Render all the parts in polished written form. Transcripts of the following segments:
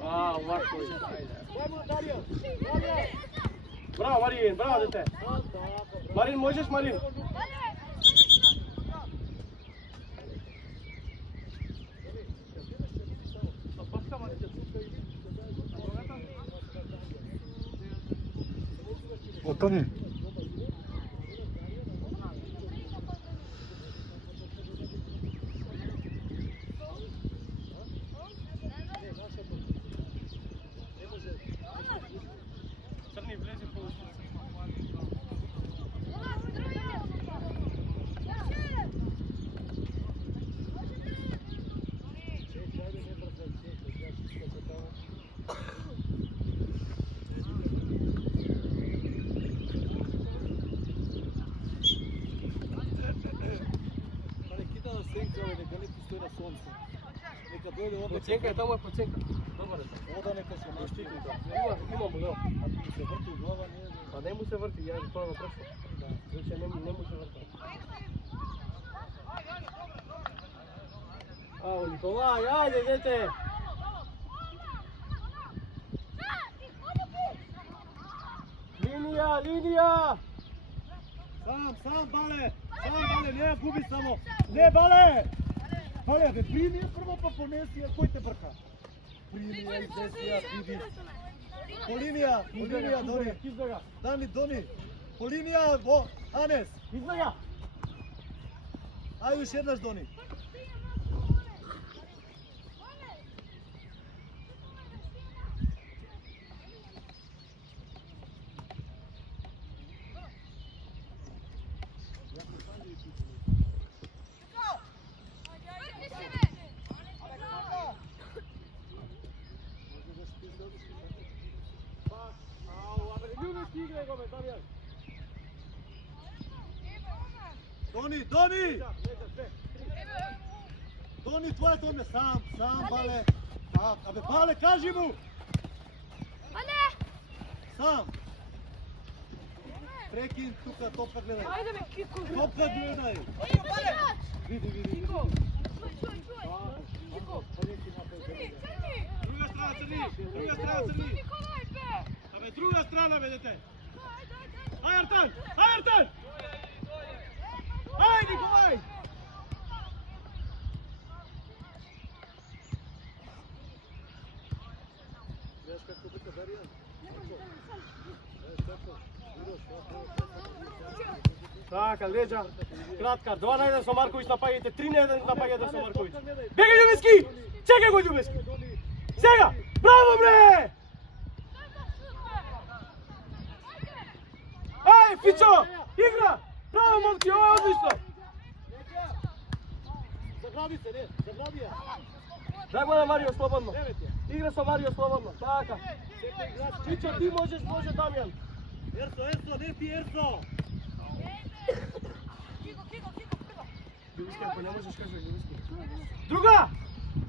Ovako. Bravo Marin, bravo dete. Marin, možeš Marin? Отани. Crni влезе по Поценка е тамо, поценка. Добар е. Ода нека се наштити. Имамо, да. Ако се врти глава, не е... Па не му се врти, ја тоа го прашам. Да, веќе не му се врти. Ао, Николај, ајде, дете! Линија, линија! Сам, Бале! Не ја губи само! Не, Бале! Бале, бе, прими ја прво па понеси ја, кој те брка? Прими ја, изнеси ја, види. По линија, Дони. Дони. По линија, Анес. Излега! Ај, уште еднаш, Дони. Дони! Дони, твоја томе, сам, Бале. Абе, Бале, кажи му! Сам! Прекин тука, топка гледај. Ајде бе, Кико. Топка гледај. Види. Друга страна, Црни! Абе, друга страна, бе, дете! Ај, Артан! Ај, Николај! Така, леđa, кратка, 2-1 со Марковиќ напаѓате, 3-1 напаѓате со Марковиќ. Бегај, Љубески! Чекај го, Љубески! Сега! Браво, бре! Ај, Фичо! Игра! Браво, момци, ова е одлично! Заграби се, не, заграби ја. Дай го на Марио слободно. Игра со Марио слободно, така. Фичо, ти може Дамјан. Ерсо, не ти Ерсо! Љубески, ако не можеш, кажи Љубески. Друга!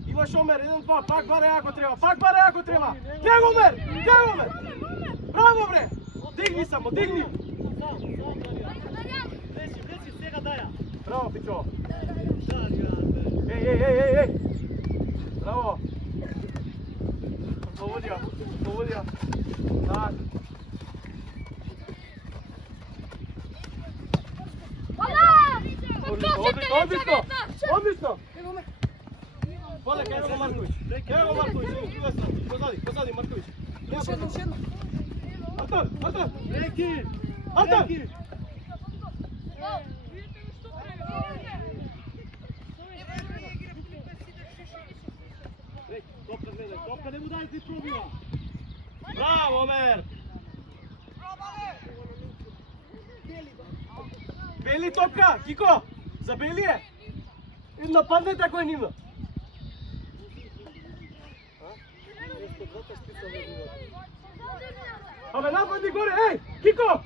Имаш Омер, 1-2, пак баре ако треба. Гледа Омер! Браво, бре! Дигни само, дигни! Влечи, сега даја. Браво, Фичо! Ей! Ей! Браво! Поводија. Так. Одлично! Полека, ево го Марковиќ. Позади Марковиќ. Уште едно. Артан! Преки! Топка гледај, топка не му дај ти пробива. Браво, Омер! Бели топка, Кико! За Бели е! Нападнете ако е нивно. Абе, нападни горе, еј! Кико!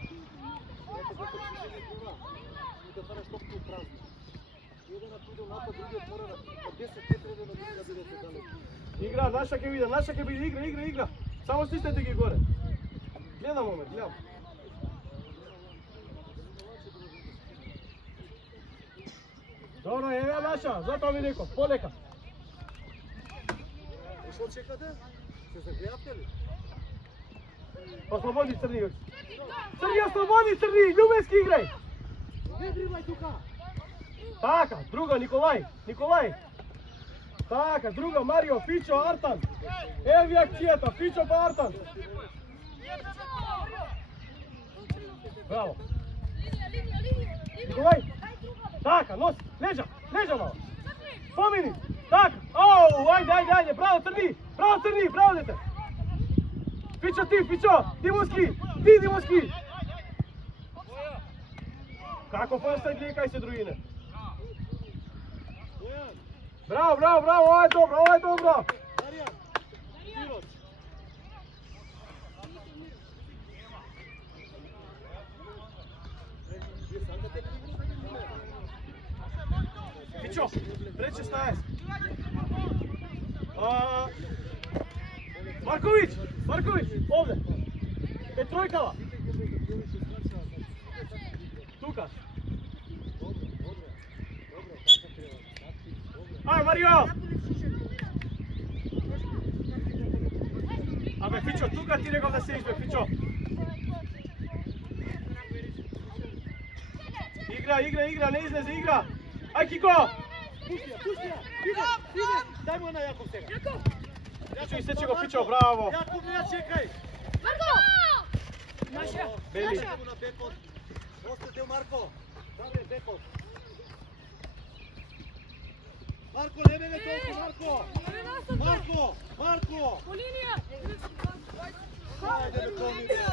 Игра, наша ќе биде, игра. Само стиснете ги горе. Гледам, Омер, гледам. Добро, е наша, затоа ми реков, полека. Што чекате? Се загреавте ли? Ослободи Црни. Црни, ослободи Црни! Љубовски играј! Не дривај тука! Така, друга, Николај! Николај! Така, друга, Марио, Фичо, Артан! Еви акцијата, Фичо па Артан! Браво! Николај! Така, носи! Лежа! Лежа мало! Помини! Така! Оу, ајде! Браво, Црни! Браво, Црни! Браво, дете! Фичо, Фичо! Димовски! Димовски! Како форсајд гледај се другине? Браво! Ова е добро! Маријан! Сироч! Фичо! Пред 16! Марковиć! Овде! Петројкава! Тука! Ај, Марио! Абе, Фичо, тука ти реков да седиш, бе, Фичо! Игра, не излезе, игра! Ај, Кико! Пушија! Иде! Дај му на Јаков сега! Фичо, изсече го, Фичо, браво! Јаков, не ја чекај! Марко! Наша! Бели! Му на бекот! Остате, Марко! Даде бекот! Марко, не беге толку, Марко! Марко! По линија! Ајде, бе, помине!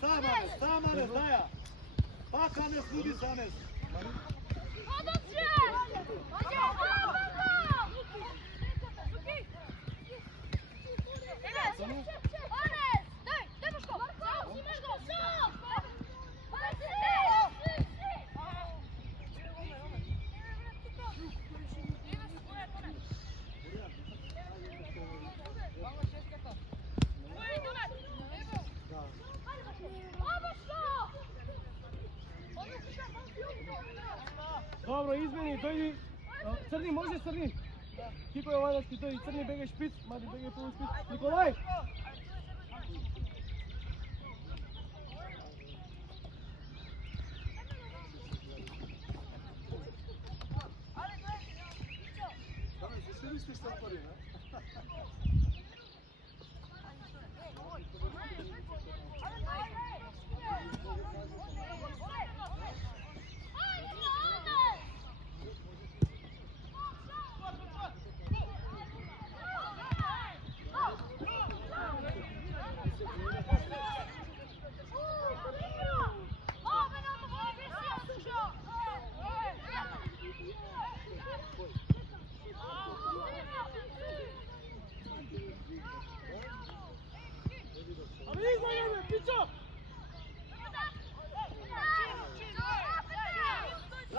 Сам Анес, даја! Пак Анес, буди за Анес! Добро, измени, дојди. Црни, може Црни? Кико е Вајдачки, дојди. Црни бега шпиц, Мади бега полу шпиц. Николај!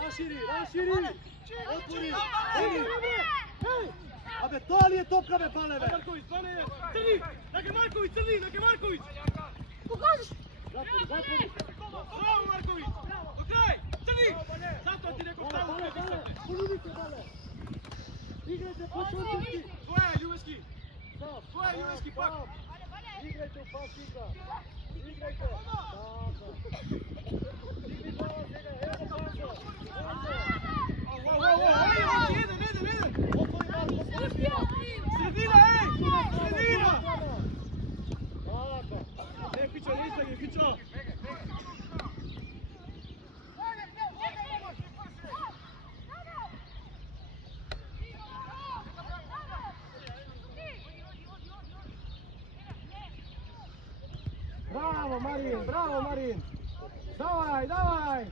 Рашири! Отвори! Абе, тоа ли е топка, бе, пале, бе? Марковиć, Црни! Нека Марковиć, Црни, нека Марковиć! Покажеш! Затвори! Браво, Марковиć! До крај! Црни! Затоа ти реков само да висате! Полудите, бале! Играјте по-чорчески! Твоја е Љубовски! Твоја е Љубовски пак! Играјте у пас игра! Играјте! Игри глава сега, ево пасо! Еден! Отвори Марко! Средина, Средина! Така! Не, Фичо, не излеги, Фичо! Браво, Марин! Давај!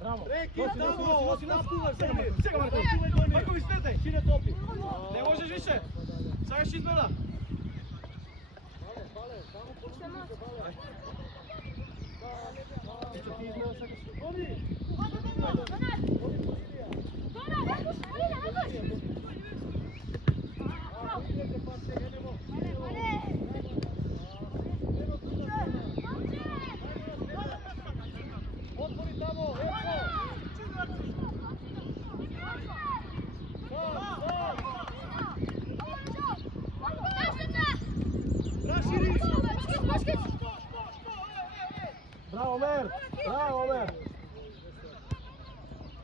Браво! Реки, тамо! Отстапуваш, Емир! Сега, Марковиć, стете! Ти не топи! Не можеш више! Сега ще изгледа! Бале, само полудите, бале! Фичо, ти изгледа сега ще... Гони! Отвори тамо, ето! Omer! Bravo, Omer!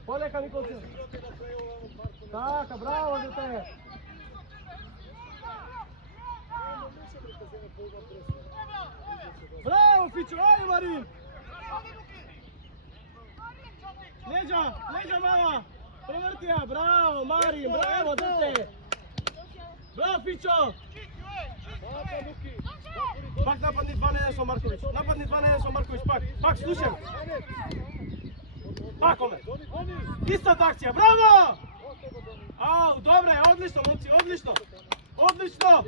Poleka, Nikolče! Така, браво, дете! Браво, Фичо! Ајде, Марин! Леđa mala! Prevrti ja, bravo, Marin, bravo, dete! Bravo, Fićo! Pak napadni 2-1 Marković, napadni 2-1 Marković, pak, slušaj! Pak, Omer! Ista akcija, bravo! Au, dobro je, odlično, momci, odlično! Odlično!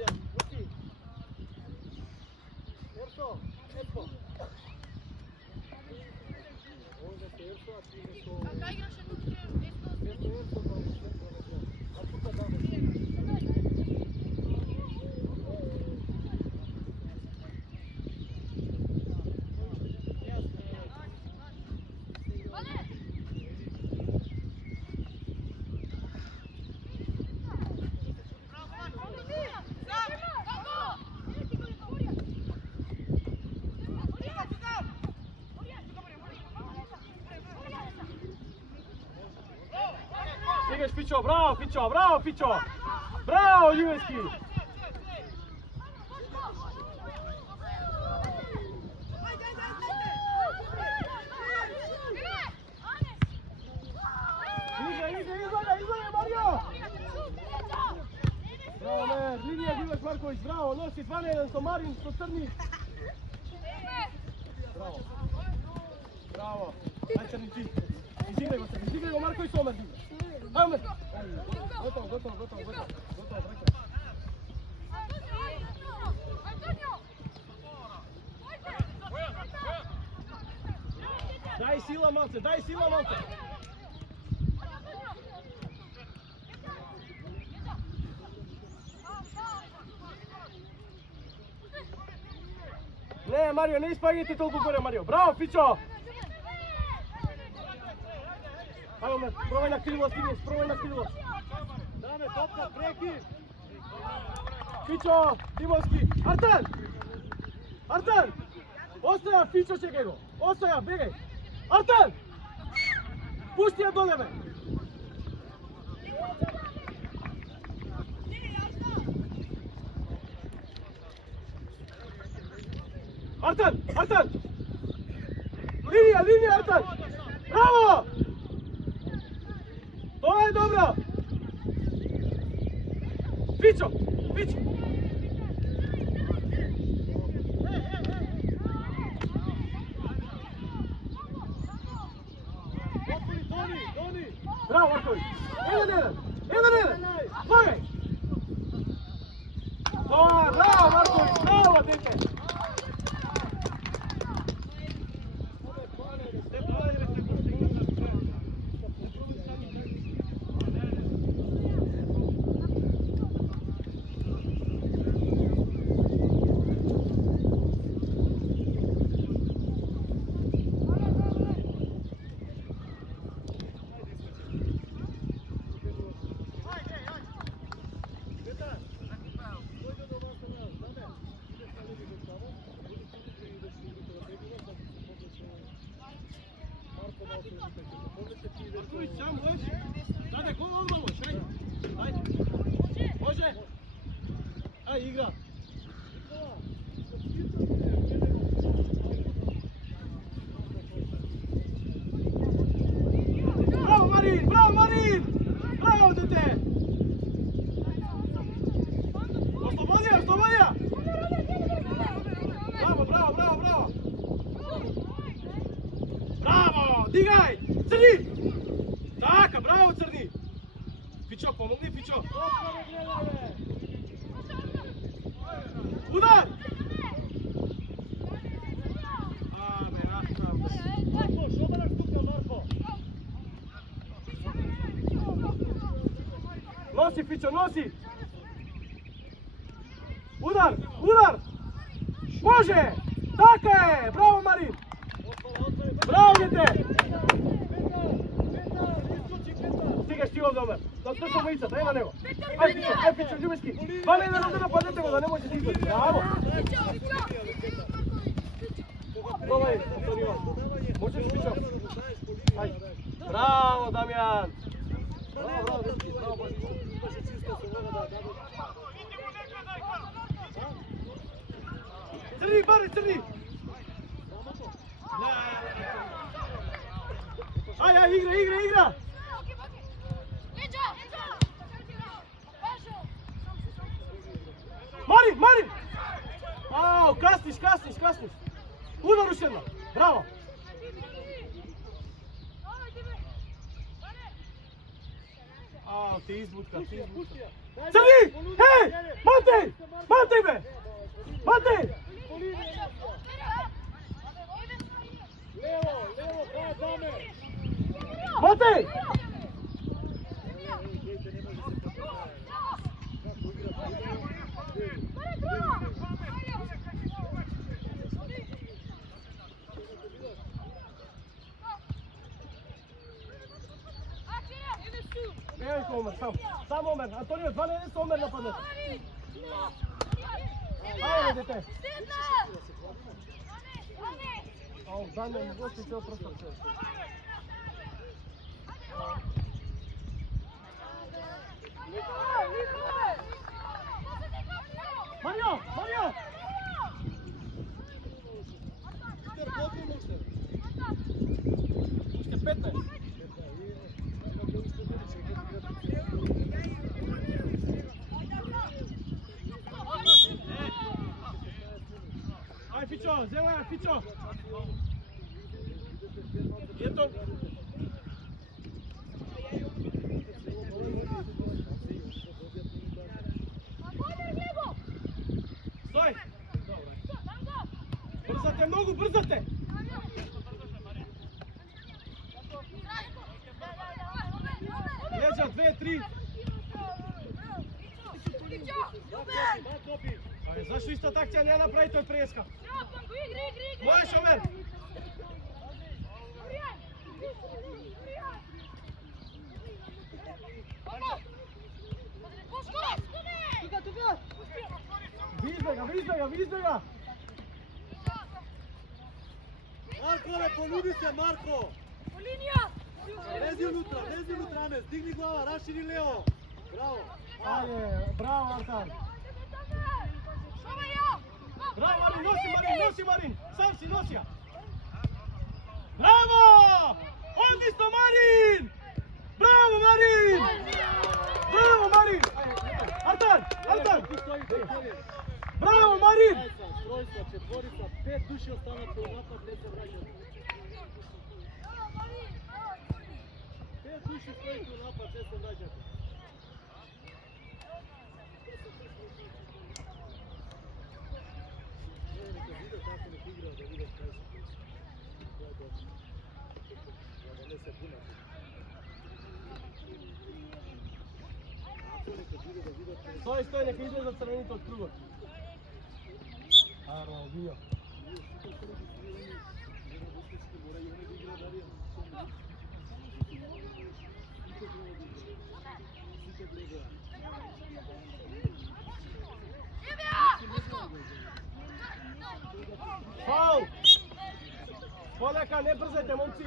Stigaš, Fićo, bravo, Fićo, bravo, Fićo! Bravo, Ljubenski! Izgleda, Mario! Bravo, Mer, linija Divac Marković, bravo, nosi 2-1 sto Marin, sto Crni. Bravo. Bravo. Aj, Crni, ti. Izigraj go, Marković, Omer. Aj, Omer. Gotovo, vraćaj. Daj sila, malce, Ne, Mario, ne ispagajte toliko gore, Mario. Bravo, Fićo! Ajmo, Omer, probaj na krilo, stigneš, Dame, topka, preki! Fićo, Dimovski, Artan! Ostaja, Fićo, čekaj go! Ostaja, begaj! Artan! Pušti ja dole, me! Artan! Linija, Artan! Bravo! To je dobro! Fićo! Doni! Bravo, Marković! 1-1! Pogaj! To je, bravo, Marković! Bravo, dete! Marković, sam možeš? Dade, ko odmah možeš, ajde! Može! Ajde, igra! Bravo, Marin! Bravo, dete! Oslobodio! Bravo! Bravo! Digaj! Crni! Taka, bravo, Crni! Fićo, pomogni, Fićo! Udar! Marko, šobaraš tuka, Marko! Nosi, Fićo, nosi! Udar! Može! Taka je! Bravo, Marin! Bravo, dete! Stigaš ti ovdje, Omer. Da što lica, da ima nego. Aj, Fićo, Ljubenski. 2-1 napadnete go, da ne može ti izgledati. Bravo! готова е, Антонио. Можеш, Пичо. Ајде. Браво, Дамјан. Браво, дечки, браво, Божи. Имаше чисто се мога да даде. Црни, баре, црни. Ај, игра. Марин! Ау, касниш. Удар уште една. Браво. Ау, те избутка. Црни! Хеј! Матеј бе! Матеј! Лево, кај даме. Матеј! Evo Omer, sam Omer, Antonio, 12 Omer napadne. Ajde, dete. Au, Damjan, gosti će oprosto sve. Mario! Ušte 15. Aj, Fićo, zelena, Fićo! Je to... Stoj! Brzate, mnogo brzate! Leđa, 2, 3. Zašto ista akcija ne napravi, to je preska. Možeš, Omer! Vizde ga! Marko, poljubi se, Marko! Lezi unutra, Anes, digni glava, raširi levo. Bravo. Ajde, bravo Artan. Bravo Marin, nosi Marin, sam si nosija. Bravo! Odlično Marin! Bravo Marin! Artan! Bravo Marin! Trojstva, četvorica, 5 duši ostanate u napad, 5 se vraćate. 5 duši stojite u napad, 5 se vraćate. Neka vide kako nek igra, da vide kaj se priča. To je dobro. Da ne se puna. Stoj, neka izgleda crvenito od kruga. Ronaldinho. Faul! Poleka, ne brzajte, momci!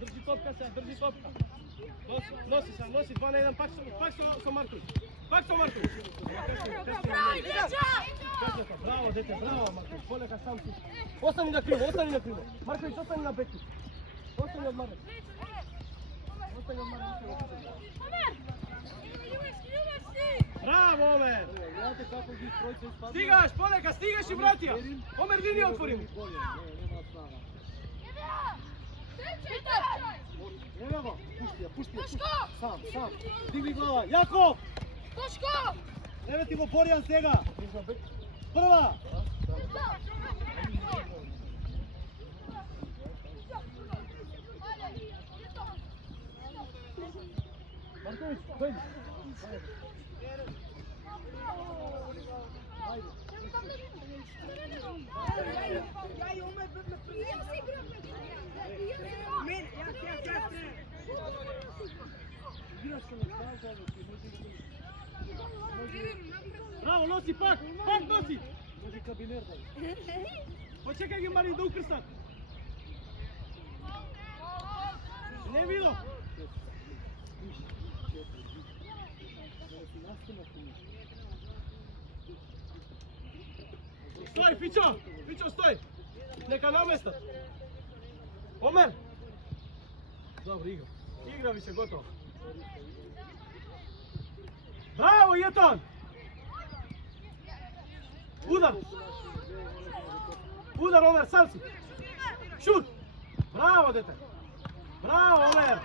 Drži topka se, Nosi 2 na 1, pak sa Marković. Bravo, dete, bravo Marković, poleka sam si. Ostani na krivo. Marković, ostani na beku. Ostani od Marković. Bravo, Omer! Stigaš, poleka, stigaš i vratija. Omer, liniju otvorim. Evo, pušti. Sam. Digni glava. Jakov! Nevetimo Borjan сега. Prva! Marković, dođi. Igraš se na stavu, ti može Браво, носи пак носи! Може кабинер да е. Почекай ги Марин да укрстат. Не видно. Стој, Фичо! Фичо, стој! Нека наместат. Омер! Добро, игра. Игра више, готово. Браво, Јетон! Удар! Удар, Омер, сам си! Шут! Браво, дете! Браво, Омер!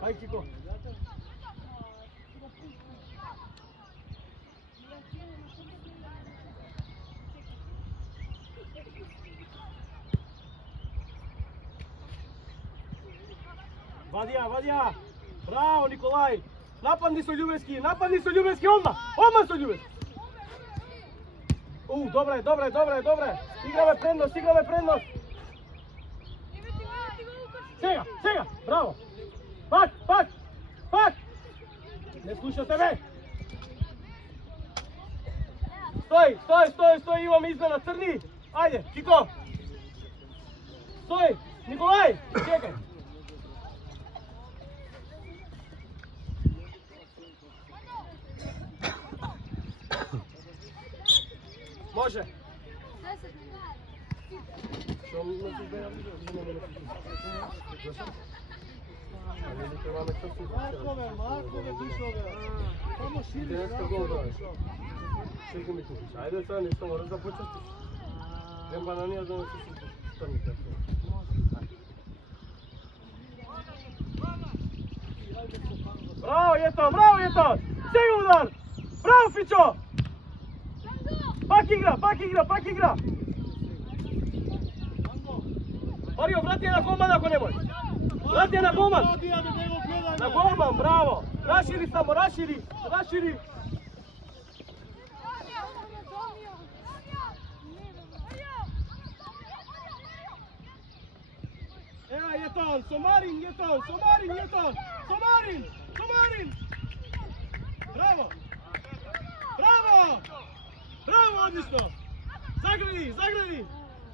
Vai, Kiko. Vadija! Bravo, Nikolaj! Napadni su Ljubevski odmah! Odmah su Ljubevski! Dobre! Igrave prednost! Sega! Bravo! Pak! Ne slušate me! Stoj, imam izmena, crni! Ajde, Kiko! Stoj! Nikolaj! Čekaj! Može! Markove, dušove. Samo širi. Ajde sad, ništa moraš da počestiš. Nem bananija da ne se strni tako. Bravo, Jeton! Sega udar! Bravo, Fićo! Pak igra! Mario, vrati je na golman ako ne može. Vrati je na golman! Na golman, bravo! Raširi samo, raširi! Evo Jeton, Somarin! Bravo, odlično! Zagrani!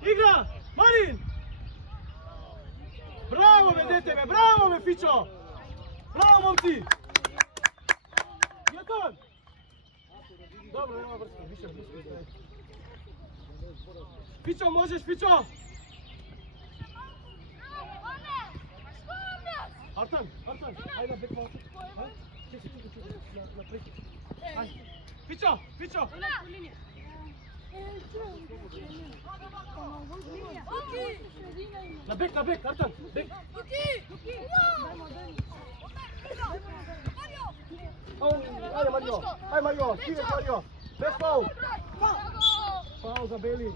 Igra! Marin! Bravo me, dete me! Bravo me, Fićo! Bravo, momci! Jeton! Dobro, nema vrsta, više. Fićo, možeš, Fićo! Artan, ajde na back malo. Čekaj, na preki. Ajde. Fićo! Na back, Artan, back. Ajde Mario, stiže Mario. Back foul. Foul za Beli.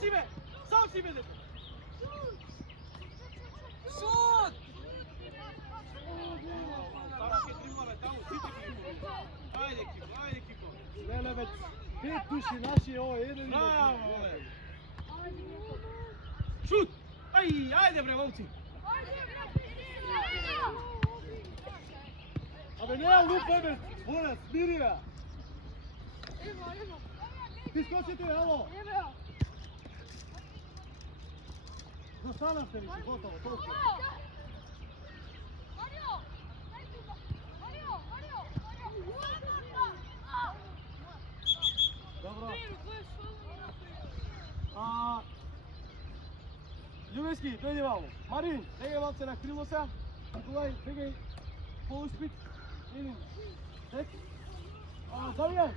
си бе! Сам си бе, дете! Шут! Само ке тримаме, таму, сите Кико. Ајде, Кико. Леле, бе, 5 души наши, ово, еден. Браво, бе! Шут! Ајде, бре, момци! Абе, не ја лупай, бе, Боре, смири ја. Ти скочите, ало. Застанавте ли си, готово, толку. Добро. Љубески, дојди вамо. Марин, бегај малце на крило се. Николај, бегај полуспит. Илин, тек. Дамјан.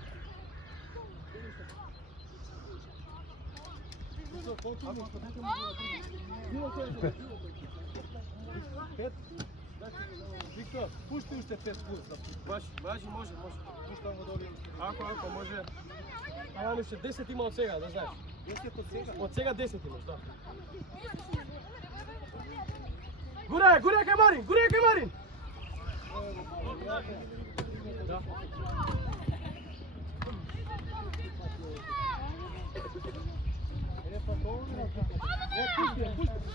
Пет. Виктор, пушти уште 5 пулса. Баш, може. Пуштам го долу. Ако, може. Ама мише 10 има од сега, да знаеш. 10 од сега. Од сега 10 имаш, да. Гуре кај Марин! Да.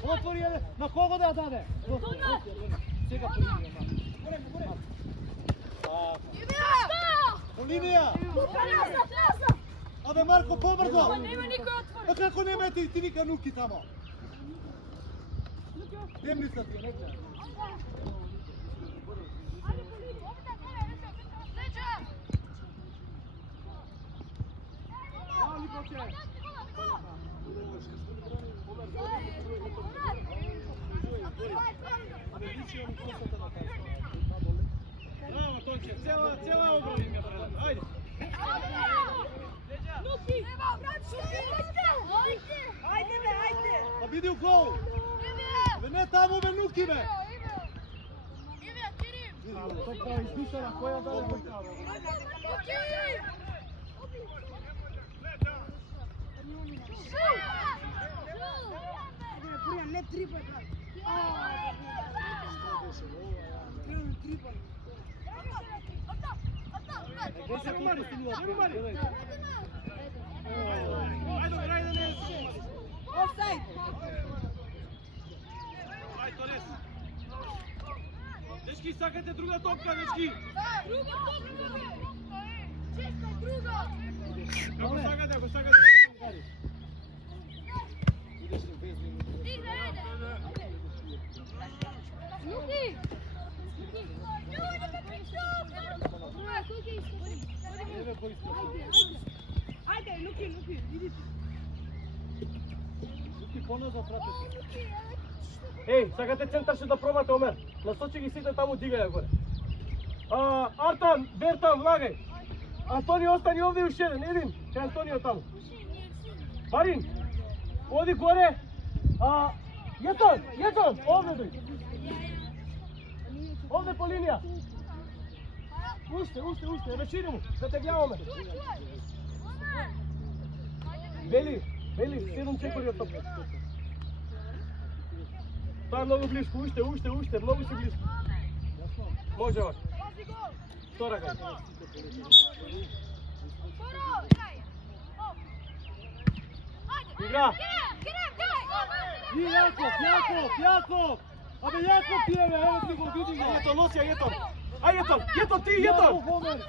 Отвори ја, на кого да даде? Сега по линија. По линија! Абе Марко, побрзо! Нема никој отвори. А како нема ти вика Нуки тамо? Демница ти, не гледа. Браво, Тонче, цела обрана им ја предам. Ајде. Па види гол! Бе не таму бе Нуки бе! Тоа издушана која даде го кава. Не трипа, брат. Трипа. Офсайд. Ајде, Торес. Дечки, сакате друга топка, дечки. Друга топка. Чекај друга. Како сакате, ако сакате. Луки. Ајде, Луки, иди. Нуки поназад пратете. Еј, сакате центарше да пробате, Омер. Насочи ги сите таму, дигај ја горе. Артан, Бертан, влагај. Антонио, остани овде уште един, кај Антонио таму. Марин, оди горе. Јетон, овде дојди. Овде по линија. Уште, речири му, да те гледаме. Вели, 7 чекори од топка. Тоа е многу близко, уште, многу си близко. Може вака. Втора кај. Игра. И Јаков! Абе Јаков ти е бе, ево ти го види го. Јетон, носи ја, Јетон. Јетон,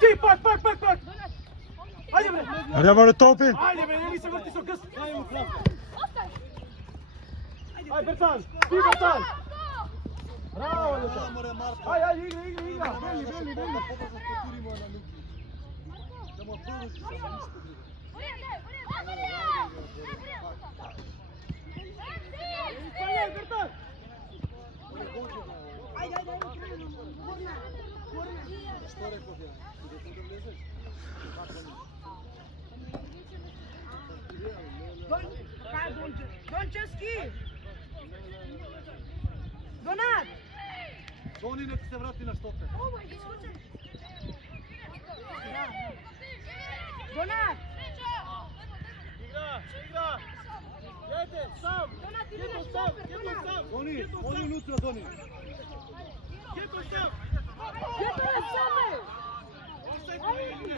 ти, пак. Ајде бре. Ајде море топи. Ајде бре, не ми се врти со гъс. Ајде му прав. Ајде Берцан, ти Берцан. Браво, Лука. Море Марко. Ајде, игра. Бели. Побрзо потуримо на Нуки. Да му поручи за ништо друго. Ајде, Берцан. Што реков ја? Ти да влезеш? Дончевски! Донат! Дони нека се врати на штопе. Донат! Игра. Дайте, сам! Донат, иди Кето на сам! штопер, Кето Донат. сам! Дони, Кето они сам! внутра, Дони. Кето сам! Кето е саме! Офсайд или не?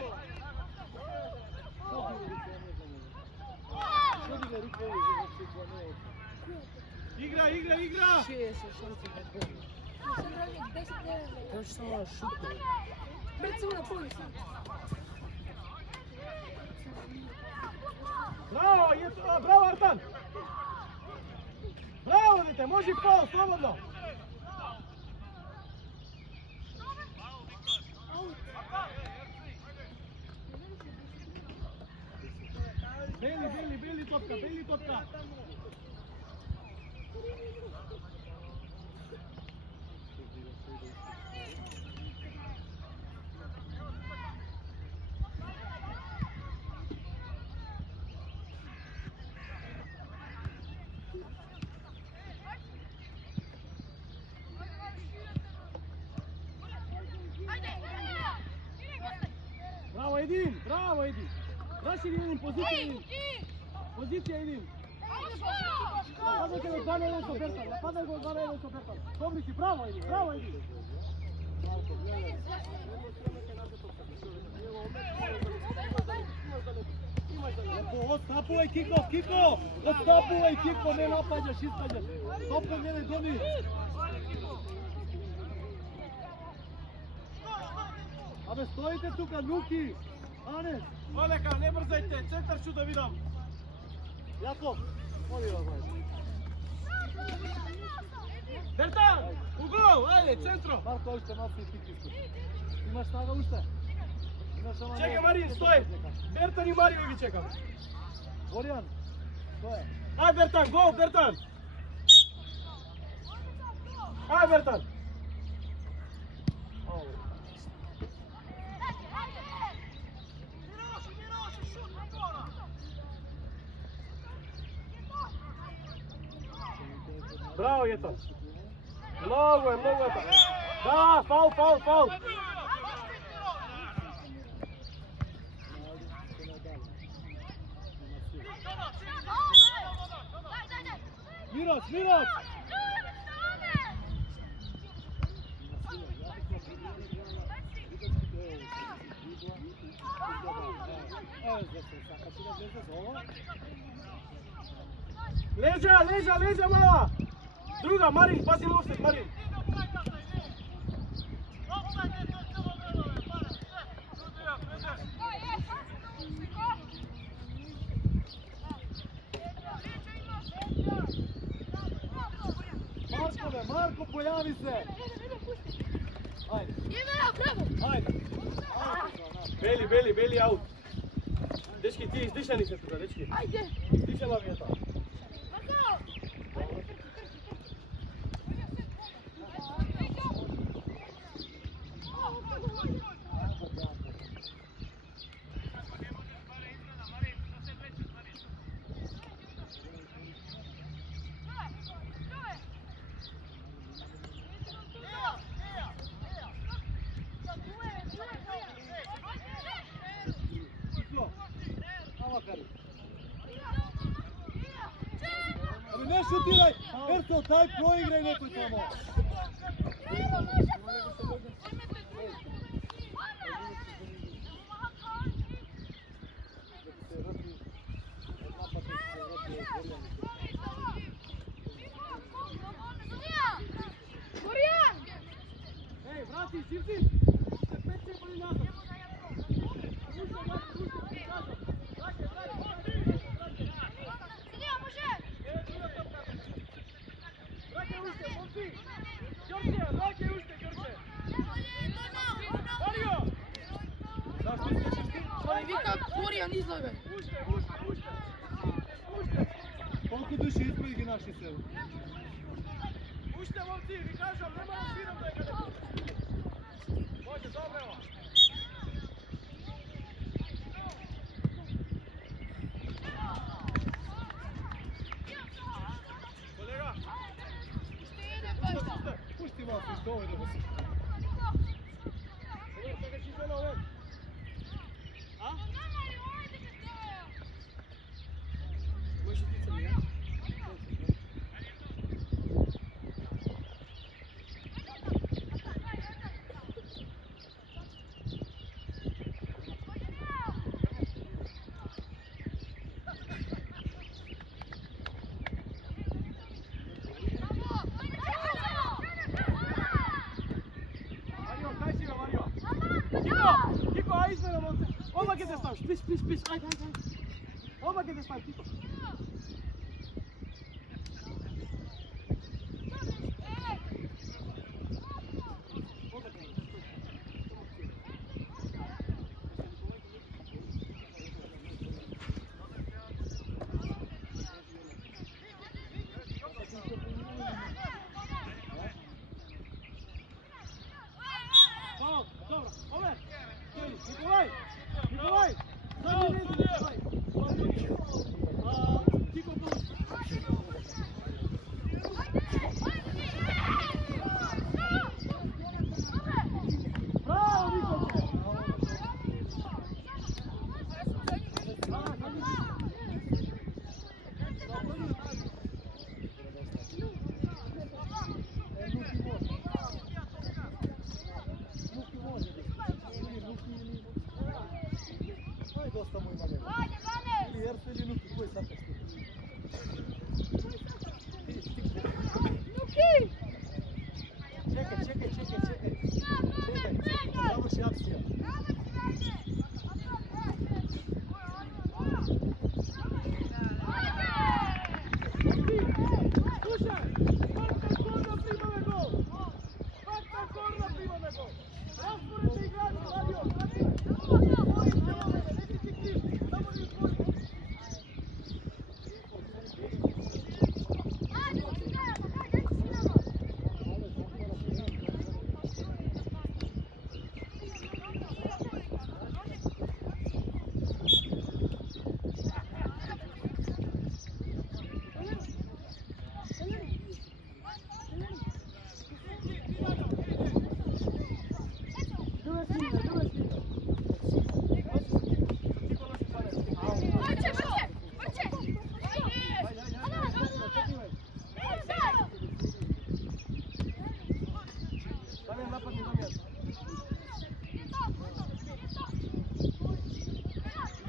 Що ти ме рукави, за това не е? Игра, игра, игра! Još samo na šutu. Brzo na polju sam. Браво, браво Артан! Браво, дете, може фол, слободно! Бели топка! Браво, Един! Раши Един, позиција Един! Позиција Един! Нападате го 2-1 со Бертан, нападай го 2-1 со Бертан. Добри си, браво Един, браво Един! Отстапувај Кико! Отстапувај Кико, не напаѓаш, испаѓаш. Топко мене, Дони. Абе, стоите тука, Нуки! Анес! Олека, не брзајте, центар шу да видам. Јаков! Оди да знаеш. Бертан, угол, ајде, центро. Марко, уште малку и тикиско. Имаш снага уште? Имаш ама... Чека Марин, стој. Бертан и Марио ги чекам. Горијан, стој. Ај Бертан, гол, Бертан. Ај Бертан. Браво, Јето. Много е. Да, фаул. Мироч! Лежа, мала! Друга, Марин, пази на офсайд, Марин! Марко, појави се! Ајде! Бели, аут! Дечки, ти издишани се тука, дечки! Ајде! Диша лавијата! Абе не шутирај! Берто, дај проиграј некој тамо! Горијан! Еј, врати, живци! Уште 5 секунди назад! Горијан излага. Колку души избори ги наши се? Уште момци, ви кажам, нема да свирам некаде. Може, добре ова. Колега. Пушти малку што овој да го си. Добре, сакаш измена овој. А? Можеш ти се ми, да ставиш, спиш, ајде. Оба ќе да ставиш, Тито. Dobro, Omer, Nikolaj, zadnji red, Nikolaj. Tiko plus. Bravo, Nikolče.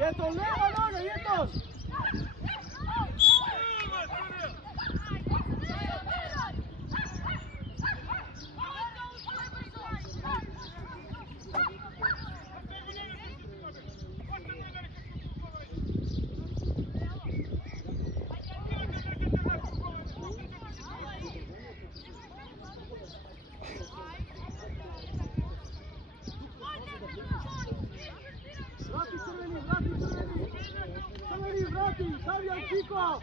Jeton, leva noga, Jeton! Damjan, Kiko!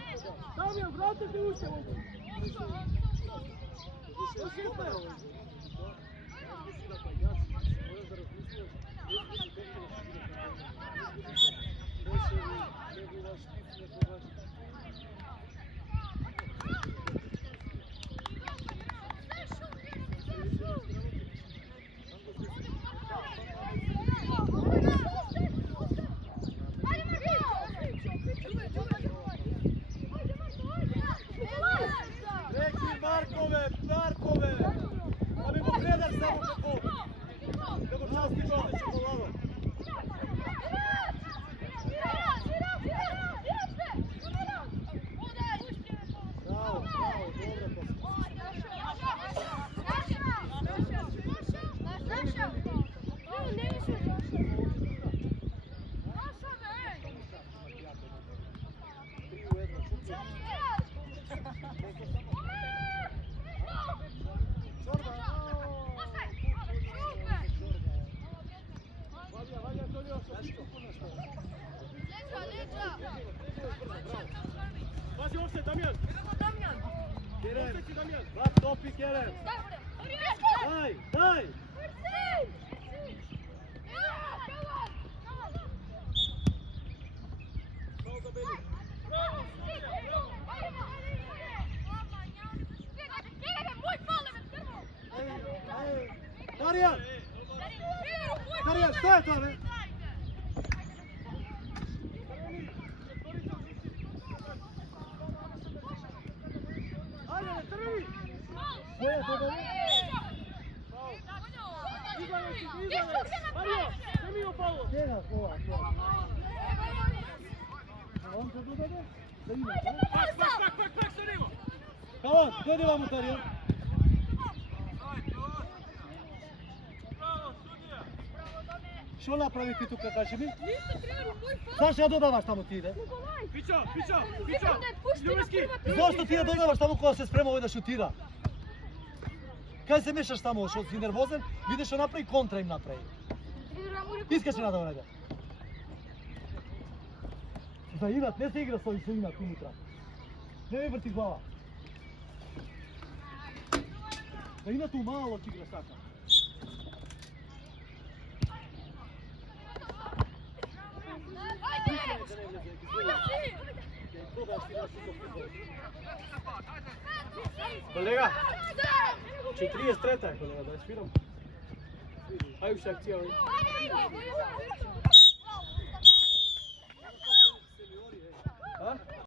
Damjan, vrati ti ušte! Markove! Da bi mu predar samo kako! Da mu časti gote čokolado! Bravo, dobro to. Pazi offset, Damjan! Kerem! Bak topi Kerem! Daj! Darjan, što je to, ne? Ajde, crveni! Sve je to, ne? Izgleda! Mario, ne mi je upalo! Njega, ova. A on se dodade? Da ima, pak, se nema! Kavan, gdje vam Darjan? Што направи ти тука, кажи ми? Нищо, тренер, мой фал. Зашто ја додаваш таму ти, де? Пичо, пичо, пичо. Викам да ја пушти на Љубовски. првата. Зошто ти ја додаваш таму кога се спрема овој да шутира? Кај се мешаш таму, што си нервозен, видиш што направи, контра им направи. Тренер, ја му рекол. Искаш ли да уреде? За инат, не се игра со инат унутра. Не ми врти глава. За инат мало ќе играш така. Колега, 43-та е, колега, да свирам. Ајде уште акција, бе. А?